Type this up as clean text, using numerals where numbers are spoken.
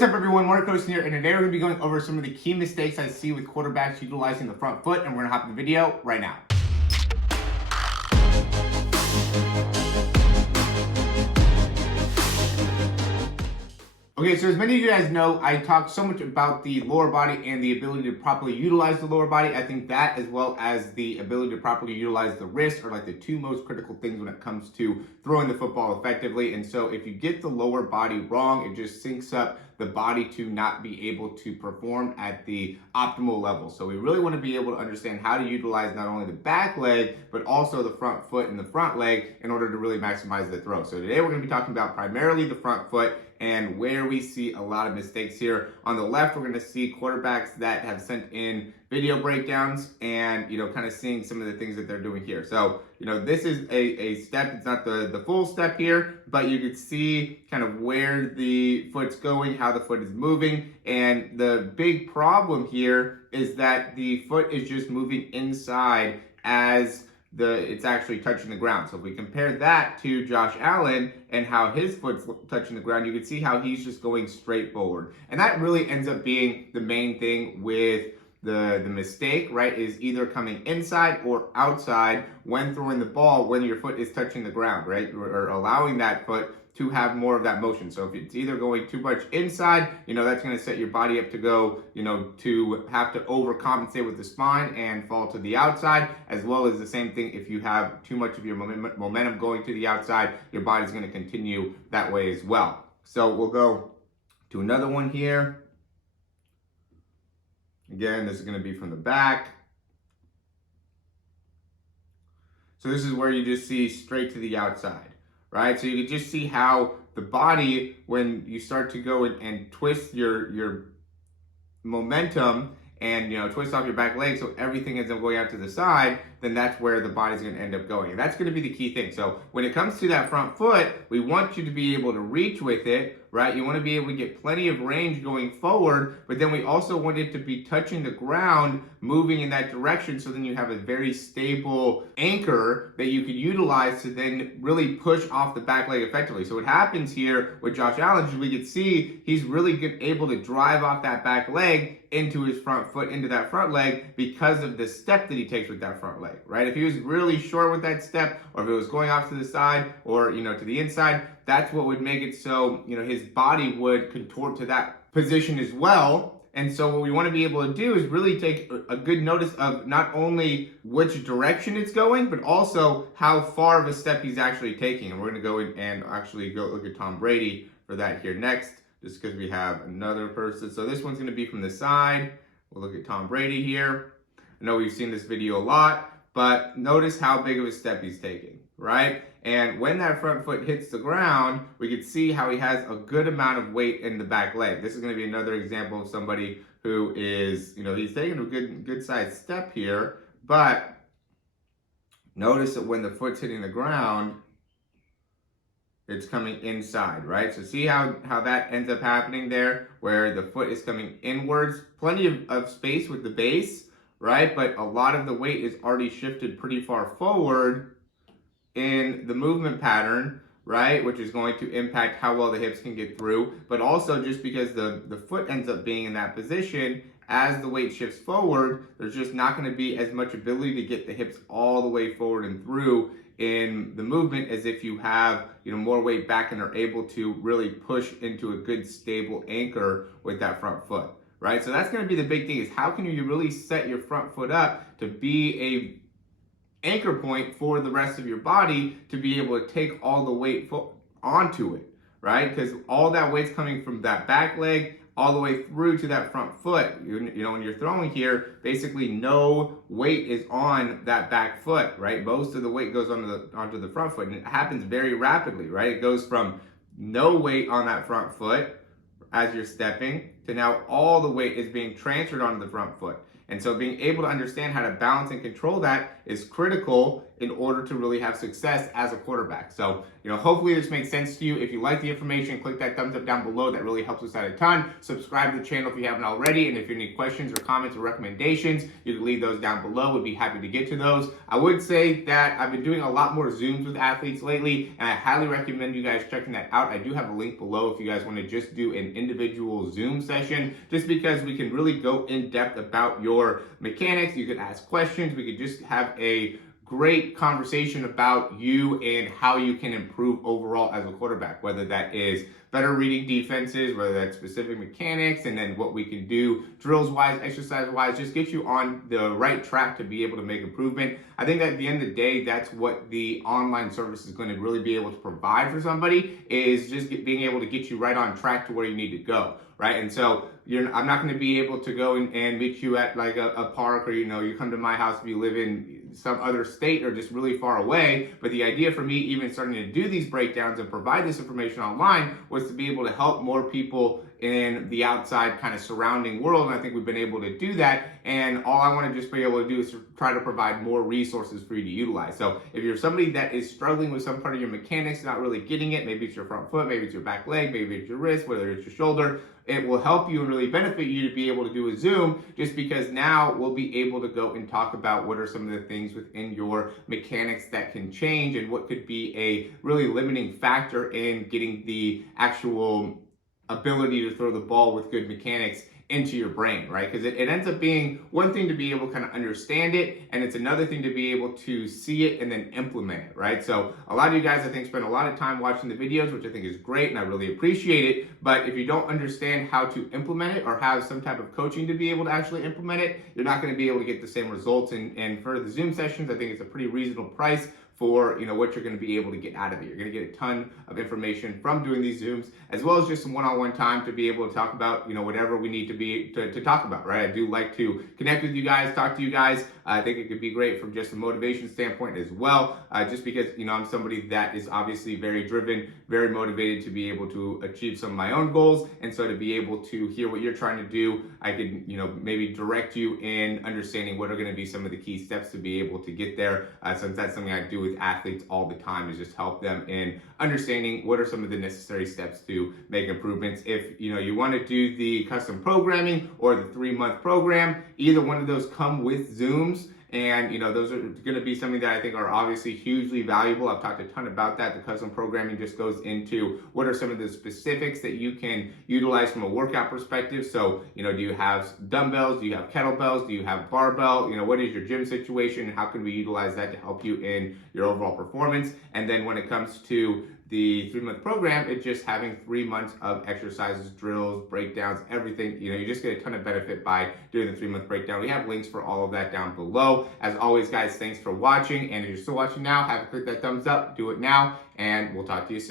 What's up everyone, Morey Croson here, and today we're going to be going over some of the key mistakes I see with quarterbacks utilizing the front foot, and we're going to hop in the video right now. Okay, so as many of you guys know, I talk so much about the lower body and the ability to properly utilize the lower body. I think that, as well as the ability to properly utilize the wrist, are like the two most critical things when it comes to throwing the football effectively. And so if you get the lower body wrong, it just syncs up the body to not be able to perform at the optimal level. So we really want to be able to understand how to utilize not only the back leg, but also the front foot and the front leg in order to really maximize the throw. So today we're going to be talking about primarily the front foot and where we see a lot of mistakes here. On the left, we're going to see quarterbacks that have sent in video breakdowns and, kind of seeing some of the things that they're doing here. So, this is a step. It's not the full step here, but you could see kind of where the foot's going, how the foot is moving. And the big problem here is that the foot is just moving inside as it's actually touching the ground. So if we compare that to Josh Allen and how his foot's touching the ground, you can see how he's just going straight forward. And that really ends up being the main thing with the mistake, right? Is either coming inside or outside when throwing the ball when your foot is touching the ground, right? Or allowing that foot to have more of that motion. So if it's either going too much inside, that's going to set your body up to go, to have to overcompensate with the spine and fall to the outside, as well as the same thing if you have too much of your momentum going to the outside, your body's going to continue that way as well. So we'll go to another one here. Again, this is going to be from the back. So this is where you just see straight to the outside. Right, so you can just see how the body, when you start to go and twist your momentum and twist off your back leg, so everything ends up going out to the side, then that's where the body's going to end up going. And that's going to be the key thing. So when it comes to that front foot, we want you to be able to reach with it, right? You want to be able to get plenty of range going forward, but then we also want it to be touching the ground, moving in that direction, so then you have a very stable anchor that you can utilize to then really push off the back leg effectively. So what happens here with Josh Allen is we can see he's really able to drive off that back leg into his front foot, into that front leg, because of the step that he takes with that front leg, right? If he was really short with that step, or if it was going off to the side or, to the inside, that's what would make it so, his body would contort to that position as well. And so what we want to be able to do is really take a good notice of not only which direction it's going, but also how far of a step he's actually taking. And we're going to go in and actually go look at Tom Brady for that here next, just because we have another person. So this one's going to be from the side. We'll look at Tom Brady here. I know we've seen this video a lot, but notice how big of a step he's taking, right? And when that front foot hits the ground, we can see how he has a good amount of weight in the back leg. This is going to be another example of somebody who is, he's taking a good sized step here, but notice that when the foot's hitting the ground, it's coming inside, right? So see how that ends up happening there, where the foot is coming inwards, plenty of space with the base, right? But a lot of the weight is already shifted pretty far forward in the movement pattern, right? Which is going to impact how well the hips can get through, but also just because the foot ends up being in that position, as the weight shifts forward, there's just not going to be as much ability to get the hips all the way forward and through in the movement as if you have more weight back and are able to really push into a good stable anchor with that front foot, right? So that's going to be the big thing, is how can you really set your front foot up to be a anchor point for the rest of your body to be able to take all the weight onto it, right? Because all that weight's coming from that back leg all the way through to that front foot. When you're throwing here, basically no weight is on that back foot, right? Most of the weight goes onto the front foot, and it happens very rapidly, right? It goes from no weight on that front foot as you're stepping to now all the weight is being transferred onto the front foot. And so being able to understand how to balance and control that is critical in order to really have success as a quarterback. So, hopefully this makes sense to you. If you like the information, click that thumbs up down below. That really helps us out a ton. Subscribe to the channel if you haven't already. And if you have any questions or comments or recommendations, you can leave those down below. We'd be happy to get to those. I would say that I've been doing a lot more Zooms with athletes lately, and I highly recommend you guys checking that out. I do have a link below if you guys want to just do an individual Zoom session, just because we can really go in depth about your mechanics. You can ask questions. We could just have a great conversation about you and how you can improve overall as a quarterback, whether that is better reading defenses, whether that's specific mechanics, and then what we can do drills wise, exercise wise, just get you on the right track to be able to make improvement. I think that at the end of the day, that's what the online service is going to really be able to provide for somebody, is just being able to get you right on track to where you need to go, right? And so I'm not going to be able to go and meet you at like a park, or you come to my house if you live in some other state or just really far away. But the idea for me even starting to do these breakdowns and provide this information online was to be able to help more people in the outside kind of surrounding world. And I think we've been able to do that. And all I want to just be able to do is try to provide more resources for you to utilize. So if you're somebody that is struggling with some part of your mechanics, not really getting it, maybe it's your front foot, maybe it's your back leg, maybe it's your wrist, whether it's your shoulder, it will help you and really benefit you to be able to do a Zoom, just because now we'll be able to go and talk about what are some of the things within your mechanics that can change and what could be a really limiting factor in getting the actual ability to throw the ball with good mechanics into your brain, right? Because it ends up being one thing to be able to kind of understand it, and it's another thing to be able to see it and then implement it, right? So a lot of you guys, I think, spend a lot of time watching the videos, which I think is great, and I really appreciate it. But if you don't understand how to implement it or have some type of coaching to be able to actually implement it, you're not going to be able to get the same results. And for the Zoom sessions, I think it's a pretty reasonable price for what you're going to be able to get out of it. You're going to get a ton of information from doing these Zooms, as well as just some one-on-one time to be able to talk about whatever we need to talk about, right? I do like to connect with you guys, talk to you guys. I think it could be great from just a motivation standpoint as well, just because I'm somebody that is obviously very driven, very motivated to be able to achieve some of my own goals. And so to be able to hear what you're trying to do, I can maybe direct you in understanding what are going to be some of the key steps to be able to get there, since that's something I do with athletes all the time, is just help them in understanding what are some of the necessary steps to make improvements. If you want to do the custom programming or the 3-month program, either one of those come with Zooms. And those are going to be something that I think are obviously hugely valuable. I've talked a ton about that. The custom programming just goes into what are some of the specifics that you can utilize from a workout perspective. So do you have dumbbells? Do you have kettlebells? Do you have barbell? What is your gym situation, and how can we utilize that to help you in your overall performance? And then when it comes to the 3-month program, it's just having 3 months of exercises, drills, breakdowns, everything. You just get a ton of benefit by doing the 3-month breakdown. We have links for all of that down below. As always, guys, thanks for watching. And if you're still watching now, click that thumbs up, do it now, and we'll talk to you soon.